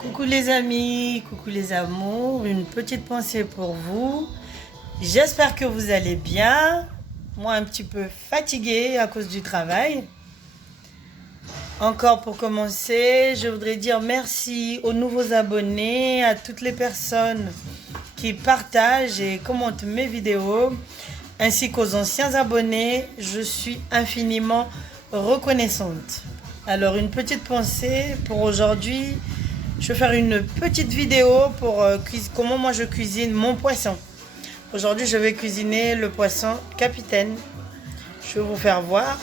Coucou les amis, coucou les amours, une petite pensée pour vous. J'espère que vous allez bien. Moi un petit peu fatiguée à cause du travail. Encore pour commencer, je voudrais dire merci aux nouveaux abonnés, à toutes les personnes qui partagent et commentent mes vidéos, ainsi qu'aux anciens abonnés. Je suis infiniment reconnaissante. Alors une petite pensée pour aujourd'hui. Je vais faire une petite vidéo pour comment moi je cuisine mon poisson. Aujourd'hui, je vais cuisiner le poisson capitaine. Je vais vous faire voir.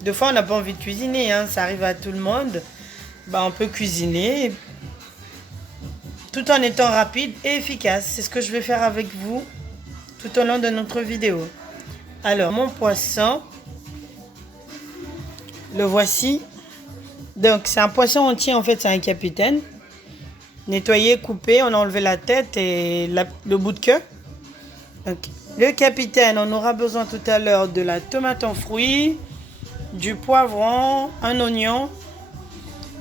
Des fois, on n'a pas envie de cuisiner, hein, ça arrive à tout le monde. On peut cuisiner tout en étant rapide et efficace. C'est ce que je vais faire avec vous tout au long de notre vidéo. Alors, mon poisson, le voici. Donc, c'est un poisson entier, en fait, c'est un capitaine. Nettoyé, coupé, on a enlevé la tête et le bout de queue. Donc, le capitaine, on aura besoin tout à l'heure de la tomate en fruits, du poivron, un oignon,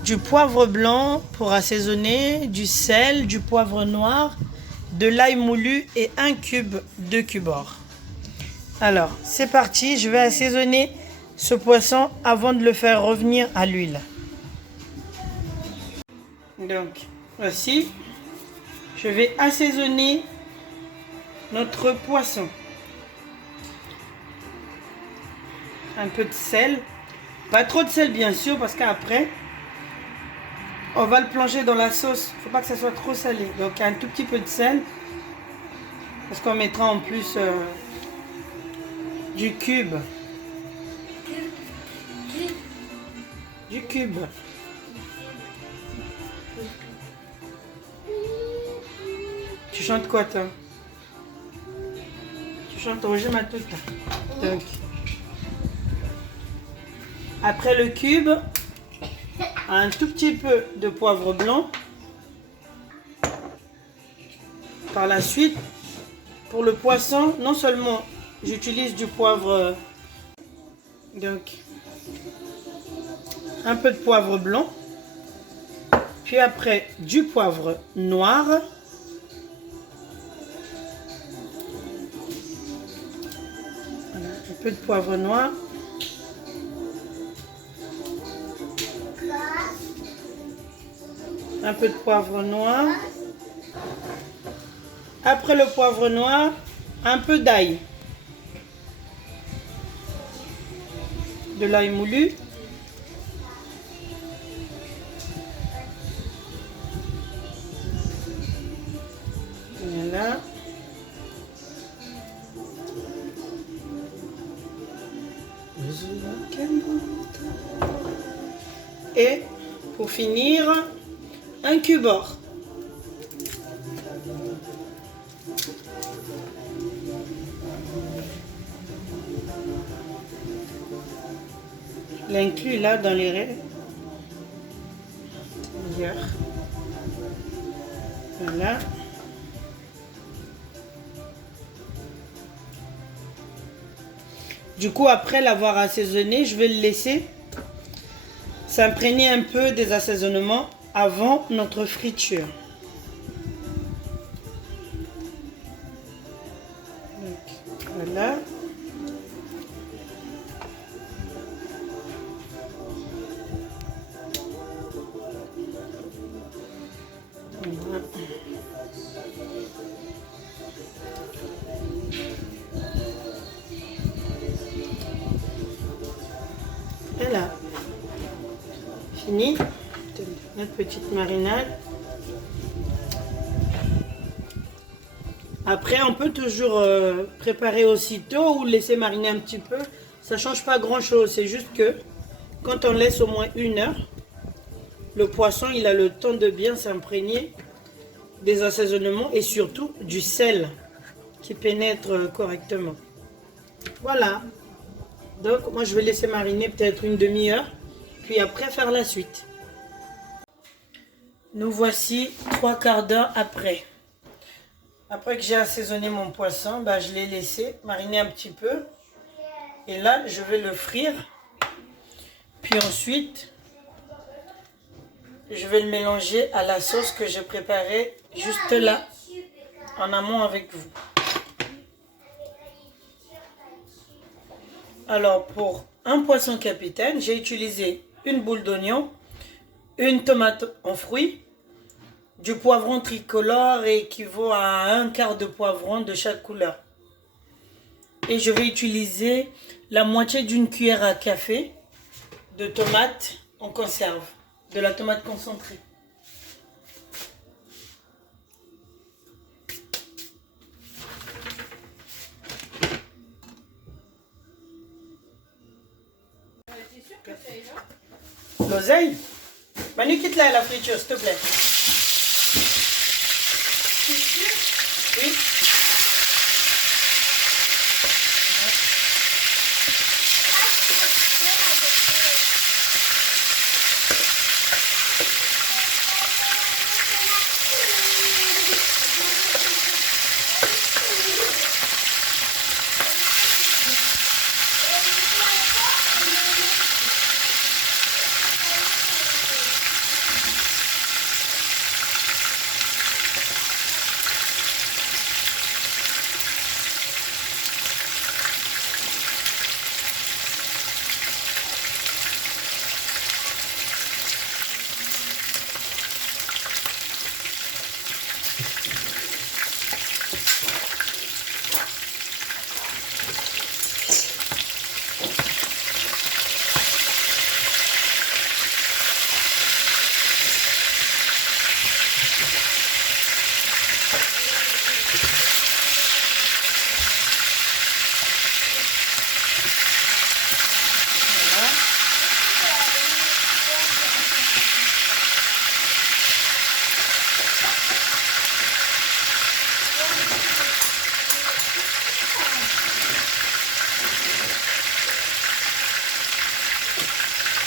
du poivre blanc pour assaisonner, du sel, du poivre noir, de l'ail moulu et un cube de cubord. Alors, c'est parti, je vais assaisonner ce poisson avant de le faire revenir à l'huile. Donc, voici, je vais assaisonner notre poisson. Un peu de sel, pas trop de sel bien sûr, parce qu'après, on va le plonger dans la sauce. Il ne faut pas que ça soit trop salé. Donc, un tout petit peu de sel, parce qu'on mettra en plus du cube. Du cube. Tu chantes quoi, toi? Tu chantes Roger Matoute, là. Donc, après le cube, un tout petit peu de poivre blanc. Par la suite, pour le poisson, non seulement j'utilise du poivre, donc un peu de poivre blanc, puis après du poivre noir. Un peu de poivre noir. Un peu de poivre noir. Après le poivre noir, un peu d'ail. De l'ail moulu. Voilà. Et pour finir, un cubord. Je l'inclus là dans les raies. Voilà. Du coup, après l'avoir assaisonné, je vais le laisser s'imprégner un peu des assaisonnements avant notre friture. Donc, voilà. Voilà. Voilà. Fini notre petite marinade. Après, on peut toujours préparer aussitôt ou laisser mariner un petit peu. Ça change pas grand chose. C'est juste que quand on laisse au moins 1 heure, le poisson il a le temps de bien s'imprégner des assaisonnements et surtout du sel qui pénètre correctement. Voilà. Donc moi je vais laisser mariner peut-être une demi-heure, puis après faire la suite. Nous voici 3/4 d'heure après. Après que j'ai assaisonné mon poisson, je l'ai laissé mariner un petit peu. Et là, je vais le frire. Puis ensuite, je vais le mélanger à la sauce que j'ai préparée juste là, en amont avec vous. Alors, pour un poisson capitaine, j'ai utilisé une boule d'oignon, une tomate en fruits, du poivron tricolore équivaut à un quart de poivron de chaque couleur. Et je vais utiliser la moitié d'une cuillère à café de tomate en conserve, de la tomate concentrée. L'oseille? Manu, quitte-la à la friture, s'il te plaît. Oui.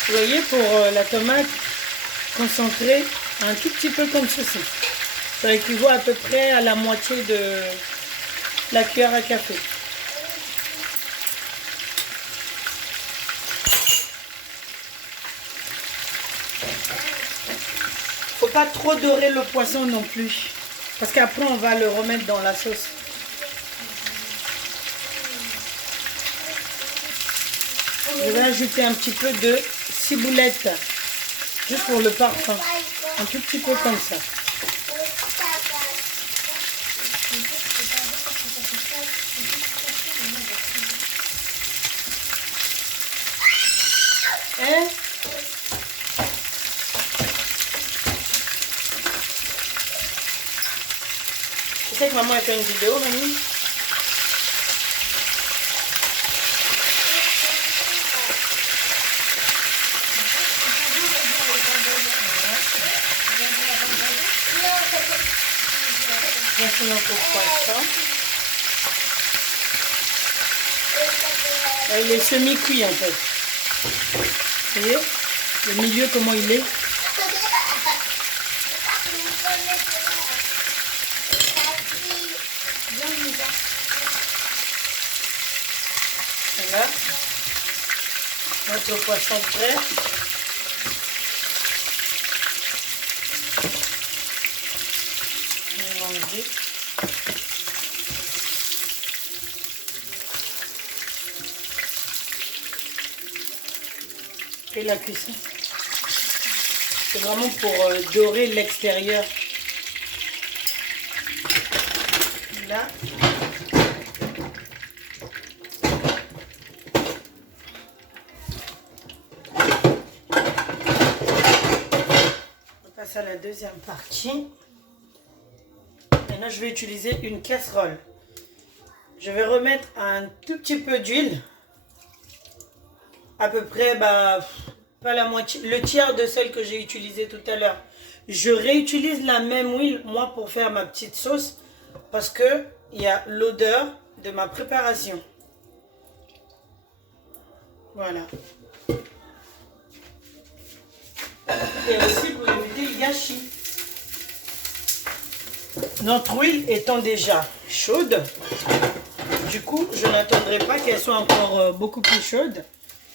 Vous voyez, pour la tomate concentrée, un tout petit peu comme ceci. Ça équivaut à peu près à la moitié de la cuillère à café. Faut pas trop dorer le poisson non plus, parce qu'après on va le remettre dans la sauce. Je vais ajouter un petit peu de ciboulette, juste pour le parfum, un tout petit peu comme ça. Hein? Tu sais que maman a fait une vidéo, mamie? Voici notre poisson. Il est semi-cuit en fait. Vous voyez le milieu comment il est? Voilà. Notre poisson prêt. Et la cuisson. C'est vraiment pour dorer l'extérieur. Là. On passe à la deuxième partie. Maintenant, je vais utiliser une casserole. Je vais remettre un tout petit peu d'huile. À peu près, pas la moitié, le tiers de celle que j'ai utilisée tout à l'heure. Je réutilise la même huile, moi, pour faire ma petite sauce. Parce que il y a l'odeur de ma préparation. Voilà. Et aussi pour éviter le gâchis. Notre huile étant déjà chaude, du coup, je n'attendrai pas qu'elle soit encore beaucoup plus chaude.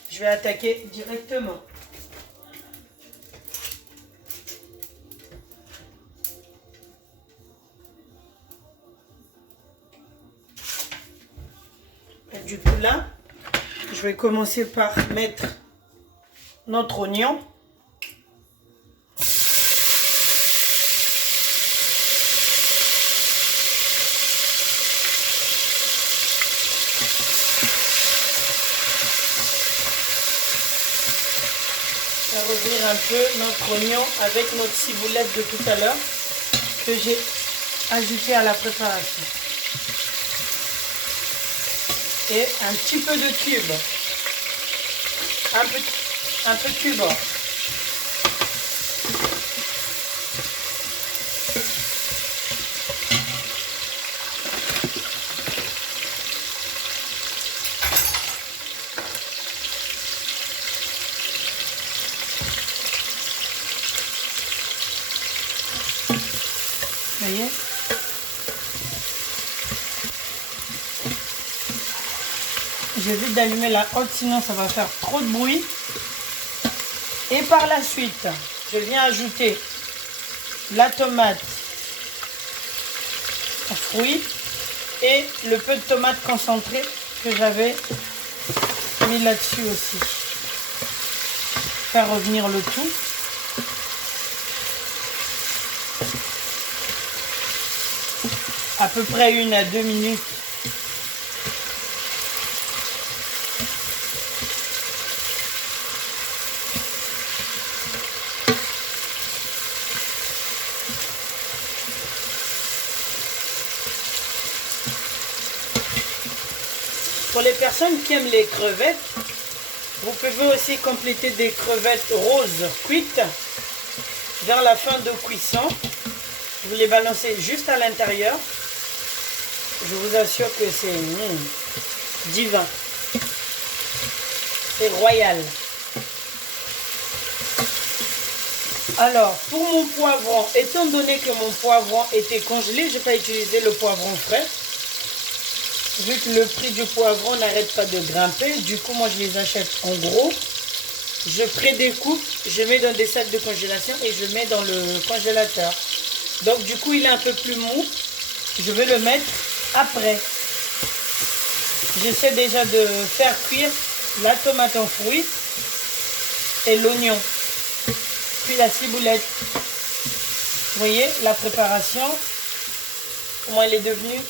Je vais attaquer directement. Du coup là, je vais commencer par mettre notre oignon. Faire revenir un peu notre oignon avec notre ciboulette de tout à l'heure que j'ai ajouté à la préparation. Et un petit peu de cube. Un peu de cube. Vous voyez? J'évite d'allumer la hotte, sinon ça va faire trop de bruit. Et par la suite, je viens ajouter la tomate aux fruits et le peu de tomate concentrée que j'avais mis là-dessus aussi. Faire revenir le tout. À peu près 1 à 2 minutes. Pour les personnes qui aiment les crevettes, vous pouvez aussi compléter des crevettes roses cuites vers la fin de cuisson. Vous les balancez juste à l'intérieur. Je vous assure que c'est divin. C'est royal. Alors, pour mon poivron, étant donné que mon poivron était congelé, je n'ai pas utilisé le poivron frais. Vu que le prix du poivron n'arrête pas de grimper, du coup, moi, je les achète en gros. Je prédécoupe, je mets dans des sacs de congélation et je mets dans le congélateur. Donc, du coup, il est un peu plus mou. Je vais le mettre après. J'essaie déjà de faire cuire la tomate en fruits et l'oignon. Puis la ciboulette. Vous voyez la préparation, comment elle est devenue.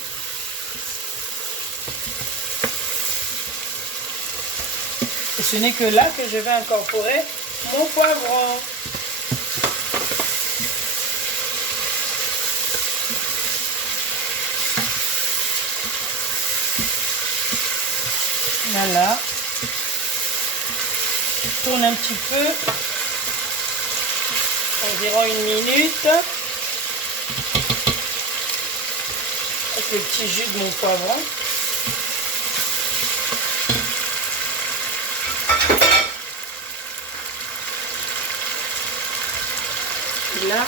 Et ce n'est que là que je vais incorporer mon poivron. Voilà. Je tourne un petit peu. Environ 1 minute. Avec le petit jus de mon poivron. Et là,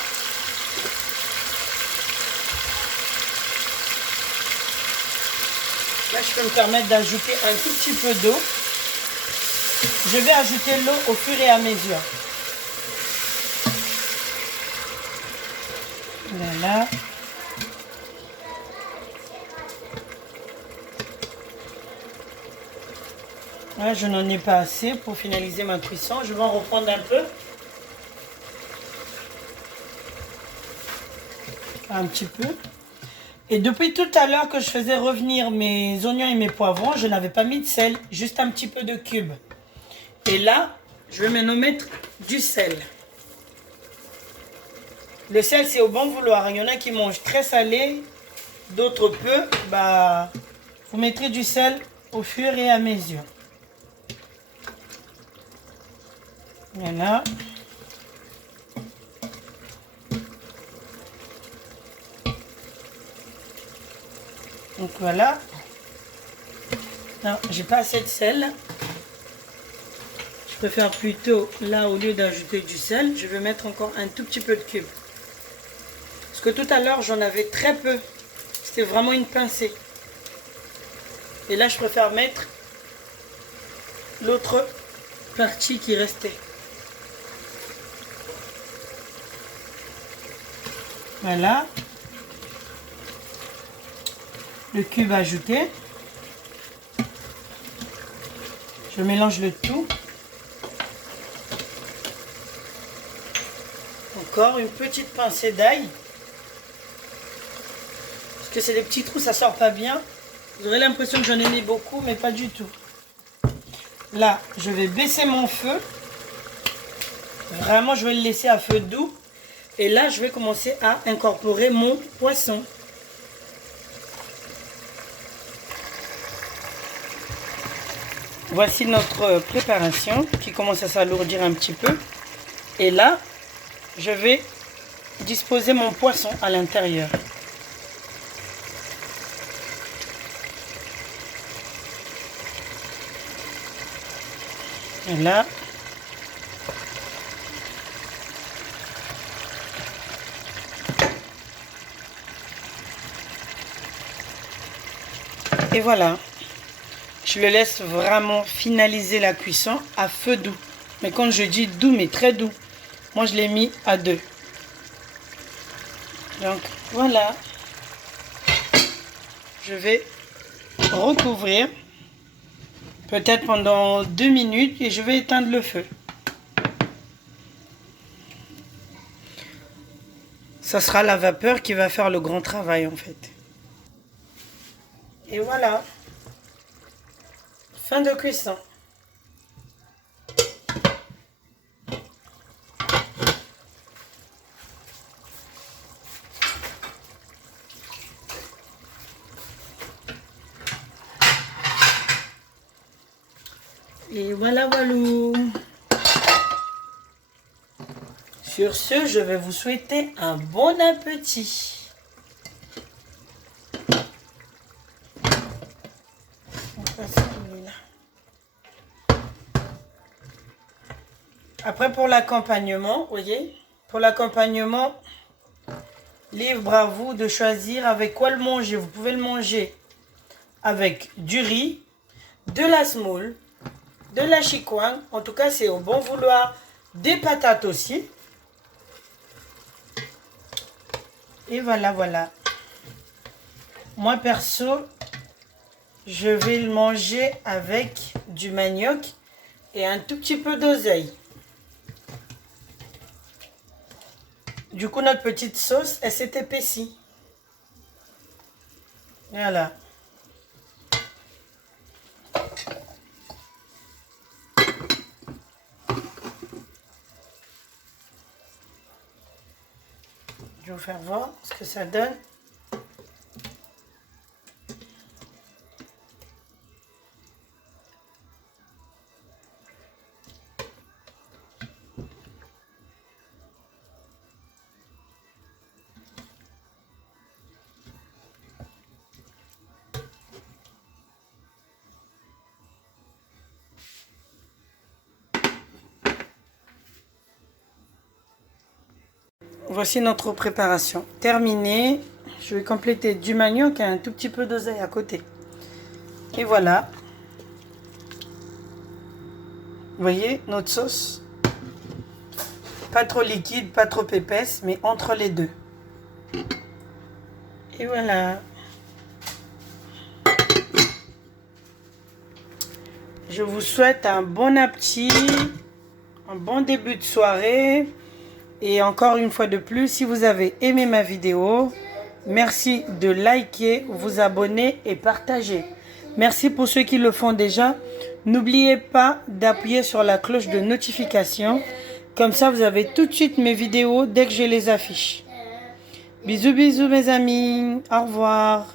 je peux me permettre d'ajouter un tout petit peu d'eau. Je vais ajouter l'eau au fur et à mesure. Voilà. Là, je n'en ai pas assez pour finaliser ma cuisson. Je vais en reprendre un peu. Un petit peu. Et depuis tout à l'heure que je faisais revenir mes oignons et mes poivrons, je n'avais pas mis de sel, juste un petit peu de cube. Et là, je vais maintenant mettre du sel. Le sel, c'est au bon vouloir. Il y en a qui mangent très salé, d'autres peu. Bah, vous mettrez du sel au fur et à mesure. Voilà. Donc voilà. Non, j'ai pas assez de sel. Je préfère plutôt là, au lieu d'ajouter du sel, je vais mettre encore un tout petit peu de cube. Parce que tout à l'heure, j'en avais très peu. C'était vraiment une pincée. Et là, je préfère mettre l'autre partie qui restait. Voilà. Le cube ajouté. Je mélange le tout. Encore une petite pincée d'ail. Parce que c'est des petits trous, ça sort pas bien. Vous aurez l'impression que j'en ai mis beaucoup, mais pas du tout. Là, je vais baisser mon feu. Vraiment, je vais le laisser à feu doux. Et là, je vais commencer à incorporer mon poisson. Voici notre préparation qui commence à s'alourdir un petit peu. Et là, je vais disposer mon poisson à l'intérieur. Et là, et voilà. Je le laisse vraiment finaliser la cuisson à feu doux. Mais quand je dis doux, mais très doux, moi je l'ai mis à 2. Donc voilà. Je vais recouvrir. Peut-être pendant 2 minutes et je vais éteindre le feu. Ça sera la vapeur qui va faire le grand travail en fait. Et voilà. Fin de cuisson. Et voilà, voilà. Sur ce, je vais vous souhaiter un bon appétit. Après, pour l'accompagnement, vous voyez, pour l'accompagnement, libre à vous de choisir avec quoi le manger. Vous pouvez le manger avec du riz, de la semoule, de la chikwang. En tout cas, c'est au bon vouloir. Des patates aussi. Et voilà, voilà. Moi, perso, je vais le manger avec du manioc et un tout petit peu d'oseille. Du coup, notre petite sauce, elle s'est épaissie. Voilà. Je vais vous faire voir ce que ça donne. Voici notre préparation terminée. Je vais compléter du manioc et un tout petit peu d'oseille à côté. Et voilà. Vous voyez notre sauce. Pas trop liquide, pas trop épaisse, mais entre les deux. Et voilà. Je vous souhaite un bon appétit, un bon début de soirée. Et encore une fois de plus, si vous avez aimé ma vidéo, merci de liker, vous abonner et partager. Merci pour ceux qui le font déjà. N'oubliez pas d'appuyer sur la cloche de notification. Comme ça, vous avez tout de suite mes vidéos dès que je les affiche. Bisous, bisous mes amis. Au revoir.